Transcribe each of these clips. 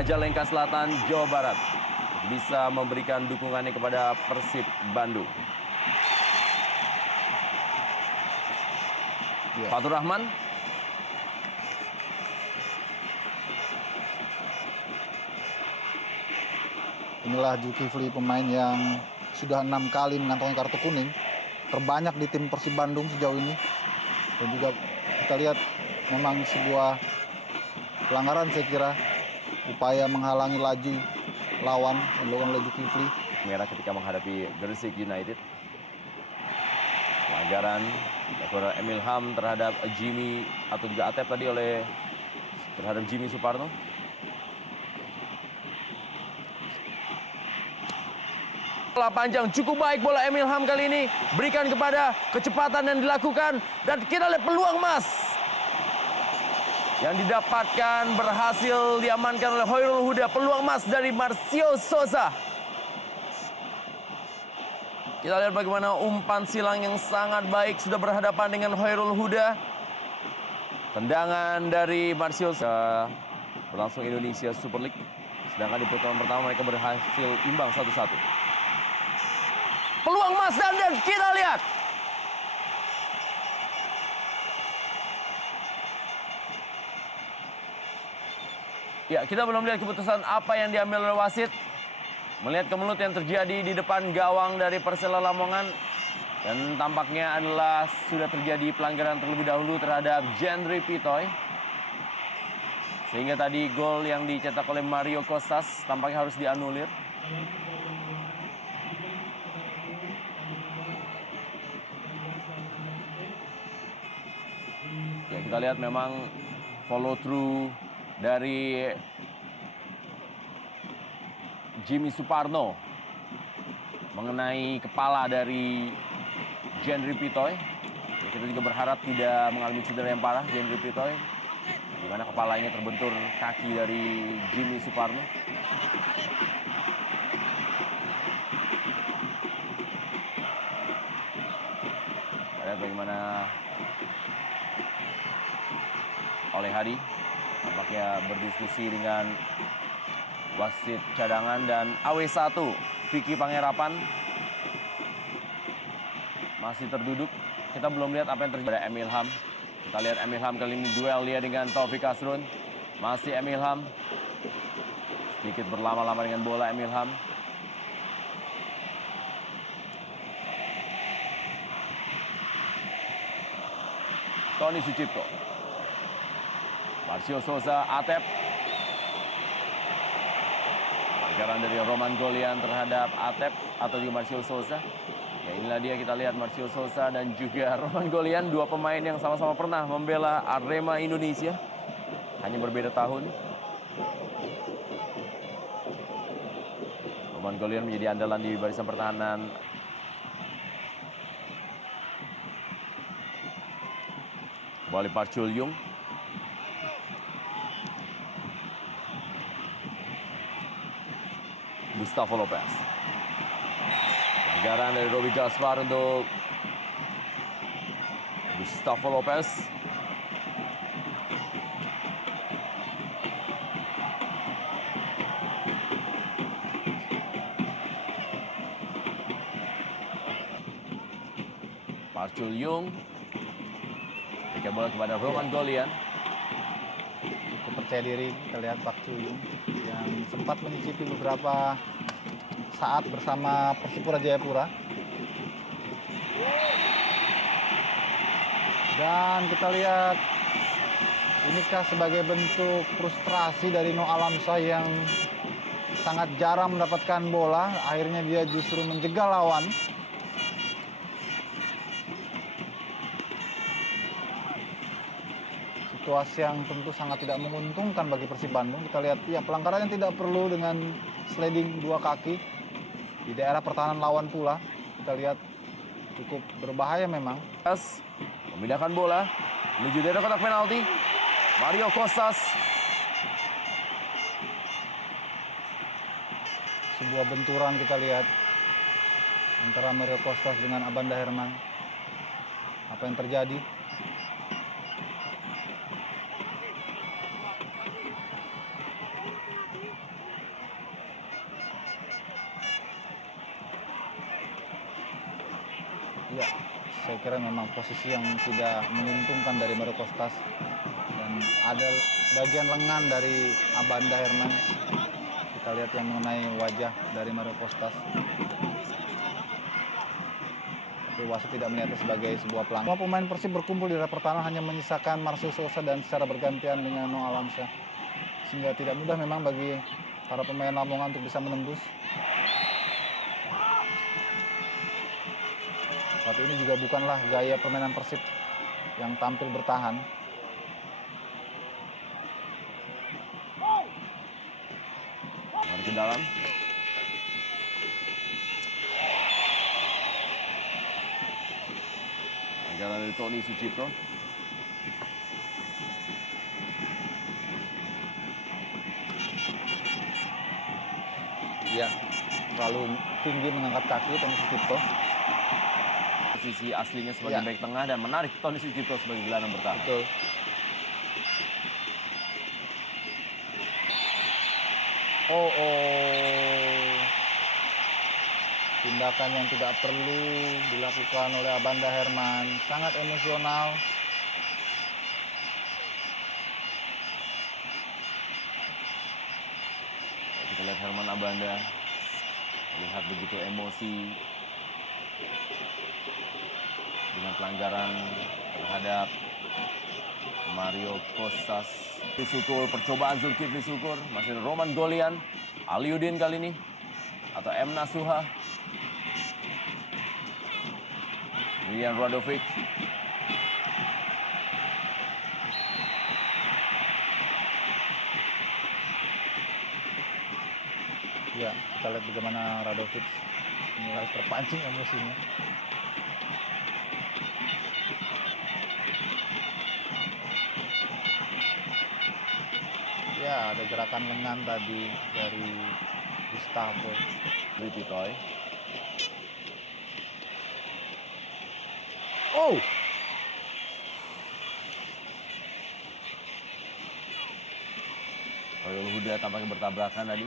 Majalengka Selatan, Jawa Barat, bisa memberikan dukungannya kepada Persib Bandung. Fatur Rahman. Inilah Zulkifli, pemain yang sudah 6 kali mengantongi kartu kuning, terbanyak di tim Persib Bandung sejauh ini. Dan juga kita lihat memang sebuah pelanggaran, saya kira, upaya menghalangi laju lawan yang dilakukan oleh Zulkifli. Merah ketika menghadapi Gresik United. Pelanggaran dilakukan Emil Ham terhadap Jimmy, atau juga Atep tadi terhadap Jimmy Suparno. Bola panjang cukup baik, bola Emil Ham kali ini berikan kepada kecepatan yang dilakukan, dan kita lihat peluang emas yang didapatkan berhasil diamankan oleh Hoirul Huda. Peluang emas dari Marcio Souza. Kita lihat bagaimana umpan silang yang sangat baik sudah berhadapan dengan Hoirul Huda. Tendangan dari Marcio Souza. Berlangsung Indonesia Super League. Sedangkan di putaran pertama mereka berhasil imbang 1-1. Peluang emas dan kita lihat. Ya, kita belum lihat keputusan apa yang diambil oleh wasit. Melihat kemelut yang terjadi di depan gawang dari Persela Lamongan. Dan tampaknya adalah sudah terjadi pelanggaran terlebih dahulu terhadap Jendri Pitoy. Sehingga tadi gol yang dicetak oleh Mario Kostas tampaknya harus dianulir. Ya, kita lihat memang follow through dari Jimmy Suparno mengenai kepala dari Jendri Pitoy. Ya, kita juga berharap tidak mengalami cedera yang parah Jendri Pitoy, di mana kepalanya terbentur kaki dari Jimmy Suparno. Kita lihat bagaimana oleh Hadi tampaknya berdiskusi dengan wasit cadangan, dan AW1 Vicky Panggerapan masih terduduk. Kita belum lihat apa yang terjadi pada Emil Ham. Kita lihat Emil Ham kali ini duel dia dengan Taufik Asrun. Masih Emil Ham. Sedikit berlama-lama dengan bola Emil Ham. Tony Sucipto. Marcio Souza, Atep. Pelanggaran dari Roman Golian terhadap Atep atau juga Marcio Souza. Ya, inilah dia, kita lihat Marcio Souza dan juga Roman Golian, dua pemain yang sama-sama pernah membela Arema Indonesia. Hanya berbeda tahun. Roman Golian menjadi andalan di barisan pertahanan. Kembali Park Chul-yung. Gustavo Lopez. Pelanggaran dari Robi Gaspar untuk Gustavo Lopez. Park Chul-yung berikan bola kepada Roman Golian. Cukup percaya diri kita lihat Park Chul-yung yang sempat menyicipi beberapa saat bersama Persipura Jayapura. Dan kita lihat inikah sebagai bentuk frustrasi dari No Alamsyah yang sangat jarang mendapatkan bola, akhirnya dia justru menjegal lawan. Situasi yang tentu sangat tidak menguntungkan bagi Persib Bandung. Kita lihat ya, pelanggaran yang tidak perlu dengan sliding dua kaki di daerah pertahanan lawan pula. Kita lihat cukup berbahaya memang. Memindahkan bola menuju daerah kotak penalti. Mario Kostas. Sebuah benturan kita lihat antara Mario Kostas dengan Abanda Herman. Apa yang terjadi? Ya, saya kira memang posisi yang tidak menguntungkan dari Mario Kostas, dan ada bagian lengan dari Abanda Herman. Kita lihat yang mengenai wajah dari Mario Kostas. Tapi wasit tidak melihatnya sebagai sebuah pelanggaran. Semua pemain Persib berkumpul di area pertahanan, hanya menyisakan Marcel Souza dan secara bergantian dengan Noah Alamsyah. Sehingga tidak mudah memang bagi para pemain Lamongan untuk bisa menembus. Tapi ini juga bukanlah gaya permainan Persib yang tampil bertahan. Mari ke dalam. Ajaran dari Tony Sucipto. Ya, terlalu tinggi mengangkat kaki Tony Sucipto. Posisi aslinya sebagai Ya. bek tengah dan menarik Tony Sucipto sebagai gelandang bertahan. Betul. Oh. Tindakan yang tidak perlu dilakukan oleh Abanda Herman, sangat emosional. Kita lihat Herman Abanda melihat begitu emosi dengan pelanggaran terhadap Mario Kostas. Syukur, percobaan Zulkifli Syukur, masih ada Roman Golian, Aliudin kali ini, atau M. Nasuha, Milian Radovic. Ya, kita lihat bagaimana Radovic mulai terpancing emosinya. Ya, ada gerakan lengan tadi dari Gustavo. Tripitoy. Oh! Khairul Huda tampaknya bertabrakan tadi.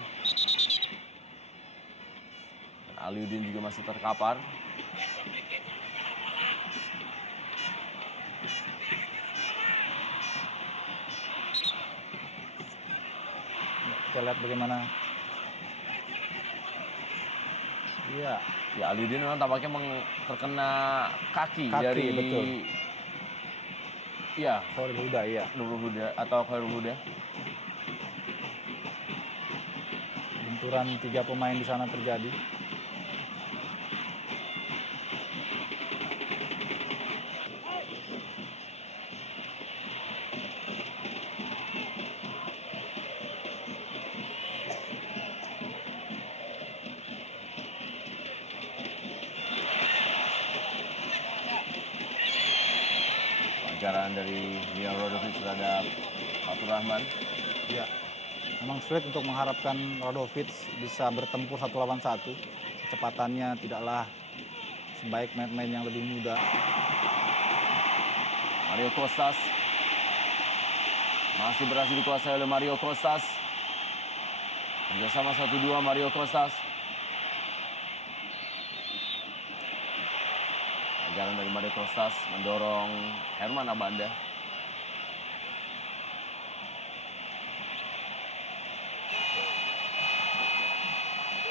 Dan Aliudin juga masih terkapar. Kita lihat bagaimana. Iya. Ya, Aliudin memang tampaknya terkena kaki Kaki, dari betul. Ya, Khairul Huda, iya. Nurul Huda atau Khairul Huda. Benturan 3 pemain di sana terjadi. Pelanggaran dari Milian Radovic terhadap Fatur Rahman. Ya, memang sulit untuk mengharapkan Radovic bisa bertempur 1 lawan 1. Kecepatannya tidaklah sebaik pemain yang lebih muda. Mario Kostas masih berhasil dikuasai oleh Mario Kostas. Kerjasama 1-2 Mario Kostas. Pelanggaran dari Mario Kostas mendorong Herman Abanda.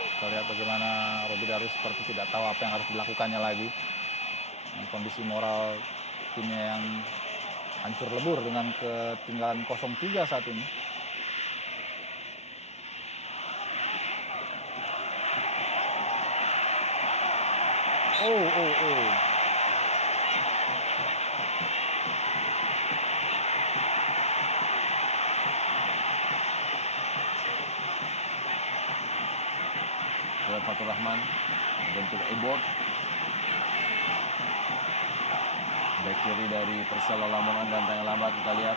Kita lihat bagaimana Robby Darwish seperti tidak tahu apa yang harus dilakukannya lagi. Dan kondisi moral timnya yang hancur lebur dengan ketinggalan 0-3 saat ini. Oh. Oleh Fatur Rahman membentuk e-board. Back kiri dari Persela Lamongan dan tengah lambat kita lihat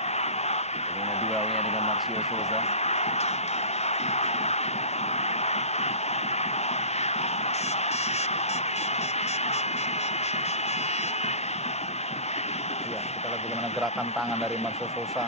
bagaimana duelnya dengan Marcio Souza. Ya, kita lihat bagaimana gerakan tangan dari Marcel Souza.